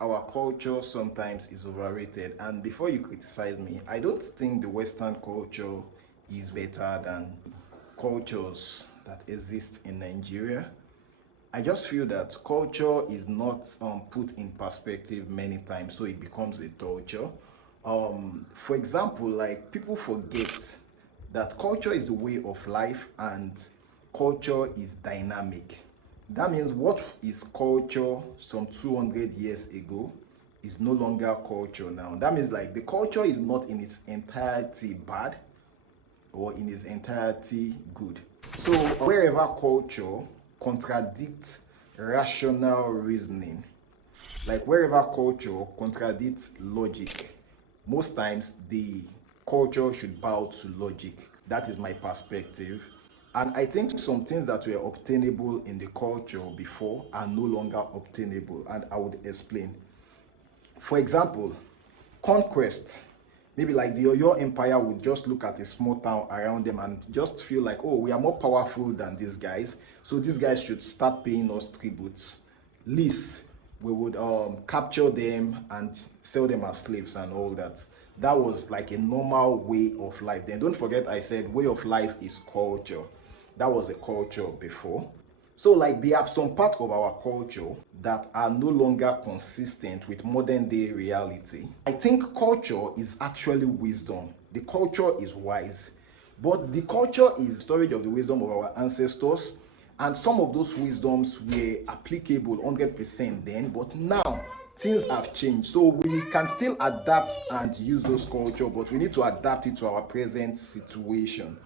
our culture sometimes is overrated. And before you criticize me, I don't think the Western culture is better than cultures that exist in Nigeria. I just feel that culture is not put in perspective many times, so it becomes a torture. For example, like people forget that culture is a way of life and culture is dynamic. That means what is culture some 200 years ago is no longer culture now. That means like the culture is not in its entirety bad or in its entirety good. So wherever culture contradicts rational reasoning, like wherever culture contradicts logic, most times the culture should bow to logic. That is my perspective. And I think some things that were obtainable in the culture before are no longer obtainable, and I would explain. For example, conquest. Maybe like the Oyo Empire would just look at a small town around them and just feel like, oh, we are more powerful than these guys, so these guys should start paying us tributes. Least we would capture them and sell them as slaves and all that. That was like a normal way of life. Then don't forget I said way of life is culture. That was a culture before. So like they have some part of our culture that are no longer consistent with modern day reality. I think culture is actually wisdom. The culture is wise. But the culture is storage of the wisdom of our ancestors. And some of those wisdoms were applicable 100% then, but now things have changed. So we can still adapt and use those culture, but we need to adapt it to our present situation.